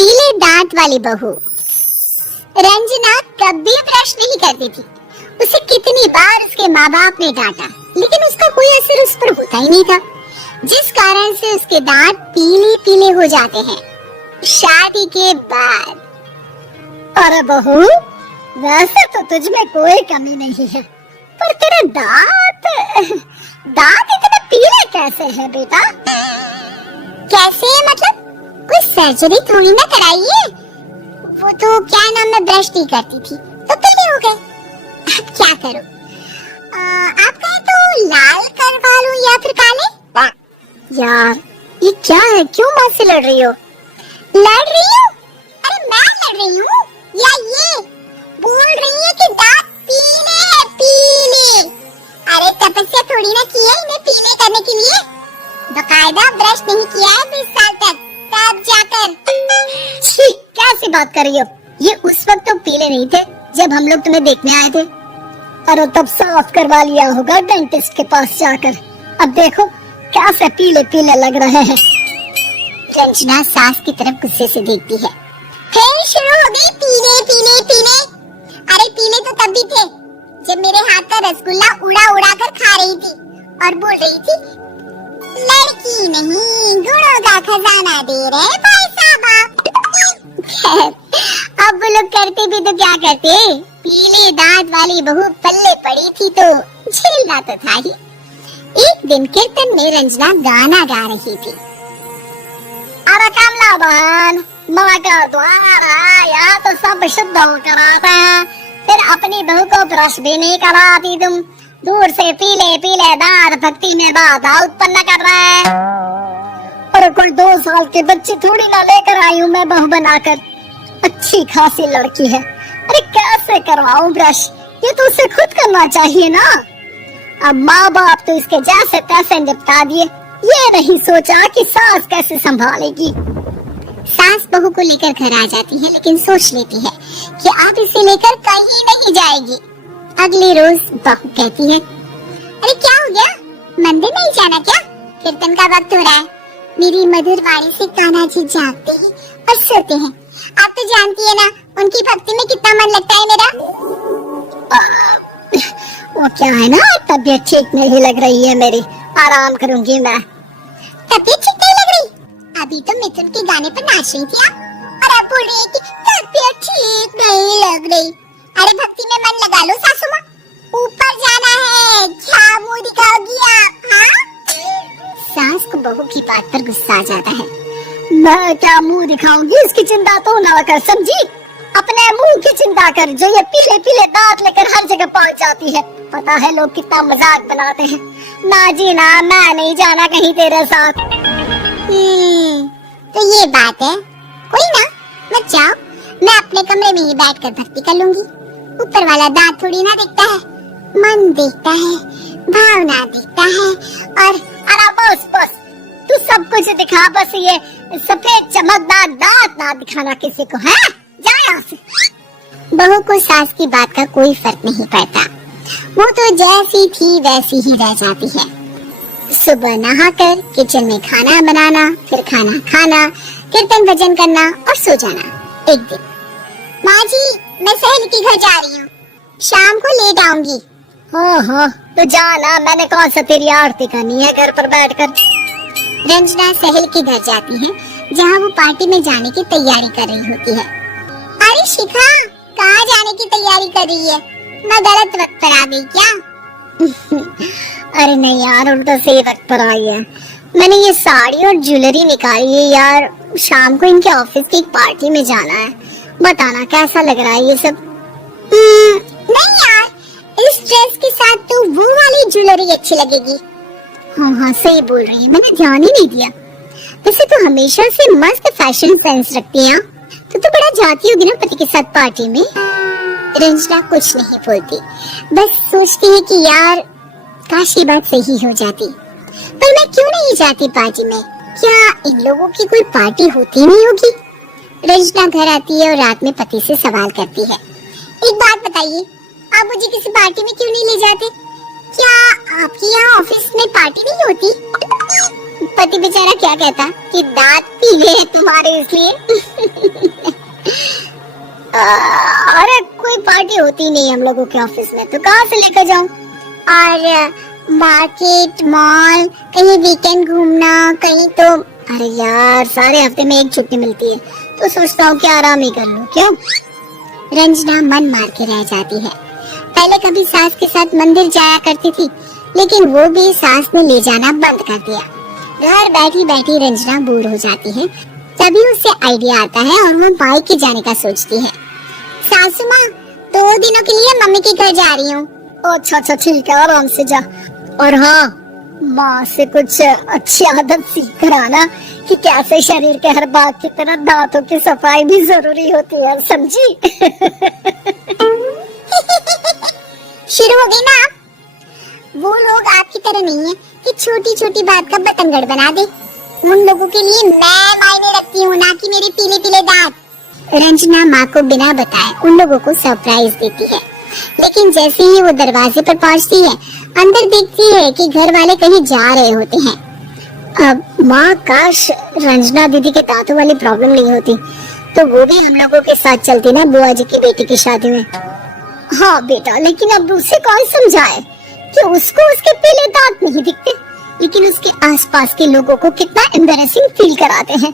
पीले दांत वाली बहू। रंजना कभी ब्रश नहीं करती थी। उसे कितनी बार उसके माँ बाप ने डांटा, लेकिन उसका कोई असर उस पर होता ही नहीं था, जिस कारण से उसके दांत पीले पीले हो जाते हैं। शादी के बाद। अरे बहू, वैसे तो तुझ में कोई कमी नहीं है, पर तेरे दांत इतने पीले कैसे हैं बेटा? कैसे मतलब? कोई सर्जरी थोड़ी ना कराई है। वो तो क्या नाम, मैं ब्रश नहीं करती थी तो पीले हो गए। अब क्या करूं? आप कहें तो लाल करवा लूं या फिर काले? यार ये क्या है, क्यों माँ से लड़ रही हो? लड़ रही हूँ? अरे मैं लड़ रही हूँ या ये बोल रही है कि दांत पीले पीले? अरे तपस्या थोड़ी ना की है इन्हें पीले करने के लिए। बकायदा ब्रश नहीं किया है 20 साल तक, तब जाकर। छी, कैसी बात कर रही हो? ये उस वक्त तो पीले नहीं थे जब हम लोग तुम्हें देखने आए थे। अरे तब साफ करवा लिया होगा डेंटिस्ट के पास जाकर। अब देखो कैसे पीले पीले लग रहे हैं। रंजना सास की तरफ गुस्से से देखती है। फिर शुरू हो गई पीले पीले पीले। अरे पीले तो तब भी थे जब मेरे हाथ का रसगुल्ला उड़ा उड़ा कर खा रही थी और बोल रही थी, लड़की नहीं गुणों का खजाना दे रहे भाई साहब। अब वो लोग करते भी तो क्या करते, पीले दांत वाली बहू पल्ले पड़ी थी तो झेलना तो था ही। एक दिन कीर्तन में रंजना गाना गा रही थी। अरे कमला बहन, माँ का द्वार आया तो सब शुद्ध कराते हैं, फिर अपनी बहू को ब्रश भी नहीं कराती तुम। दूर से पीले पीले दांत भक्ति में बाधा उत्पन्न कर रहे हैं। अरे कोई 2 साल के बच्ची थोड़ी ना लेकर आई हूँ मैं बहू बनाकर। अच्छी खासी लड़की है, अरे कैसे करवाऊं ब्रश? ये तो उसे खुद करना चाहिए ना। अब माँ बाप तो इसके जैसे तैसे निपटा दिए, ये नहीं सोचा कि सास कैसे संभालेगी। सास बहू को लेकर घर आ जाती है, लेकिन सोच लेती है कि अब इसे लेकर कहीं नहीं जाएगी। अगले रोज बहू कहती है, अरे क्या हो गया, मंदिर नहीं जाना क्या? कीर्तन का वक्त हो रहा है। मेरी मधुर वाणी से कान्हा जी जागते हैं और सोते हैं। आप तो जानती है ना उनकी भक्ति में कितना मन लगता है मेरा। वो क्या है ना, तबीयत ठीक नहीं लग रही है मेरी, आराम करूंगी मैं। तबीयत ठीक नहीं लग रही? अभी तो मिथुन के गाने पर नाच रही थी आप, और आप बोल रही है कि तबीयत ठीक नहीं लग रही। अरे भक्ति में मन लगा लो सासू माँ, ऊपर जाना है, क्या मुंह दिखाओगी आप? हाँ? सास को बहू की बात पर गुस्सा आ जाता है। मैं क्या मुंह दिखाऊंगी, इसकी चिंता तो ना कर, समझी? अपने मुंह की चिंता कर, जो ये पीले पीले दांत लेकर हर जगह पहुंच जाती है। पता है लोग कितना मजाक बनाते हैं। ना जी ना, मैं नहीं जाना कहीं तेरे साथ। तो ये बात है, कोई ना, मत जाओ, मैं अपने कमरे में ही बैठकर भक्ति कर लूंगी। ऊपर वाला दांत थोड़ी ना देखता है, मन देखता है, भावना देखता है। और अरे बस बस, तू सब कुछ दिखा, बस ये सफेद चमकदार दांत ना दिखाना किसी को, है? जा यहाँ से। बहू को सास की बात का कोई फर्क नहीं पड़ता, वो तो जैसी थी वैसी ही रह जाती है। सुबह नहाकर किचन में खाना बनाना, फिर खाना खाना, कीर्तन भजन करना और सो जाना। एक दिन, माँ जी मैं सहेली के घर जा रही हूँ, शाम को लेट आऊंगी। हाँ, तो जाना, मैंने कौन सा तेरी आरती करनी है घर पर बैठकर। रंजना सहेली के घर जाती है, जहाँ वो पार्टी में जाने की तैयारी कर रही होती है। अरे शिखा, कहाँ जाने की तैयारी कर रही है? मैं गलत वक्त पर आ गई क्या? अरे नहीं यार, उल्टा सही वक्त पर आई है। मैंने ये साड़ी और ज्वेलरी निकाली है यार, शाम को इनके ऑफिस की एक पार्टी में जाना है। बताना कैसा लग रहा है ये सब? नहीं यार, इस ड्रेस के साथ तो वो वाली ज्वेलरी अच्छी लगेगी। हाँ, सही बोल रही है, मैंने ध्यान ही नहीं दिया। वैसे तो हमेशा से मस्त फैशन सेंस रखती है। तो बड़ा जाती होगी ना पति के साथ पार्टी में। रंजना कुछ नहीं बोलती, बस सोचती है कि यार काश ये बात सही हो जाती, पर मैं क्यों नहीं जाती पार्टी में? क्या इन लोगों की कोई पार्टी होती नहीं होगी? रंजना घर आती है और रात में पति से सवाल करती है, एक बात बताइए, आप मुझे किसी पार्टी में क्यों नहीं ले जाते? क्या आपके यहाँ ऑफिस में पार्टी नहीं होती? पति बेचारा क्या कहता कि दांत पीले हैं तुम्हारे इसलिए। अरे कोई पार्टी होती नहीं हम लोगों के ऑफिस में, तो कहाँ से लेकर जाऊं? और मार्केट, मॉल, कहीं वीकेंड घूमना, कहीं तो अरे यार सारे हफ्ते में एक छुट्टी मिलती है, तो सोचता हूँ कि आराम ही कर लूं। क्यों? रंजना मन मार के रह जाती है। पहले कभी सास के साथ मंदिर जाया करती थी, लेकिन वो भी सास ने ले जाना बंद कर दिया। घर बैठी बैठी रंजना बोर हो जाती है। तभी उसे आइडिया आता है और वो बाइक के जाने का सोचती है। सासू माँ, 2 दिनों के लिए मम्मी के घर जा रही हूँ। अच्छा ठीक है, आराम से जा। और हाँ, माँ से कुछ अच्छी आदत सीख कर आना कि कैसे शरीर के हर भाग की तरह दांतों की सफाई भी जरूरी होती है, समझी? शुरू हो गई ना आप? वो लोग आपकी तरह नहीं है कि छोटी छोटी बात का बतंगड़ बना दे। उन लोगों के लिए मैं मायने रखती हूँ, ना कि मेरे पीले पीले दांत। रंजना माँ को बिना बताए उन लोगों को सरप्राइज देती है, लेकिन जैसे ही वो दरवाजे पर पहुँचती है, अंदर देखती है कि घर वाले कहीं जा रहे होते हैं। अब माँ, काश रंजना दीदी के दांतों वाली प्रॉब्लम नहीं होती, तो वो भी हम लोगों के साथ चलती ना बुआ जी की बेटी की शादी में। हाँ बेटा, लेकिन अब उसे कौन समझाए कि उसको उसके पीले दांत नहीं दिखते, लेकिन उसके आसपास के लोगों को कितना एम्बैरेसिंग फील कराते हैं।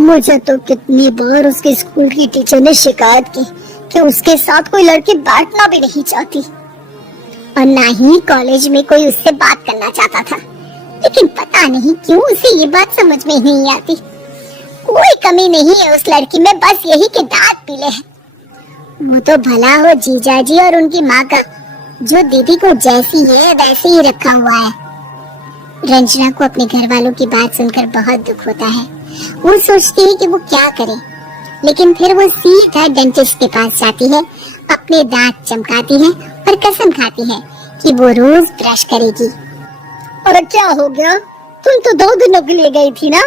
मुझे तो कितनी बार उसके स्कूल की टीचर ने शिकायत की कि उसके साथ कोई लड़की बैठना भी नहीं चाहती, और ना ही कॉलेज में कोई उससे बात करना चाहता था। लेकिन पता नहीं क्यों उसे ये बात समझ में नहीं आती। कोई कमी नहीं है उस लड़की में, बस यही कि दांत पीले हैं। वो तो भला हो जीजाजी और उनकी माँ का, जो दीदी को जैसी है वैसे ही रखा हुआ है। रंजना को अपने घर वालों की बात सुनकर बहुत दुख होता है। वो सोचती है कि वो क्या करे, लेकिन फिर वो सीधा डेंटिस्ट के पास जाती है, अपने दांत चमकाती है और कसम खाती है कि वो रोज ब्रश करेगी। अरे क्या हो गया? तुम तो 2 दिनों के लिए गई थी ना,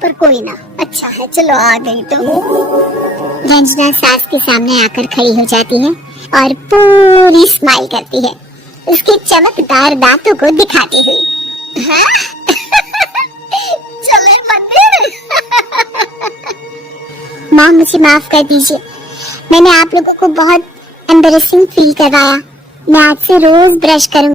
पर कोई ना, अच्छा है, चलो आ गई तो। रंजना सास के सामने आकर खड़ी हो जाती है और पूरी स्माइल करती है, उसके चमकदार दांतों को दिखाती हुई। हाँ? चले मंदिर? माँ, मुझे माफ कर दीजिए, मैंने आप लोगों को बहुत एम्बैरेसिंग फील करवाया। मैं आज से रोज ब्रश करूंगी।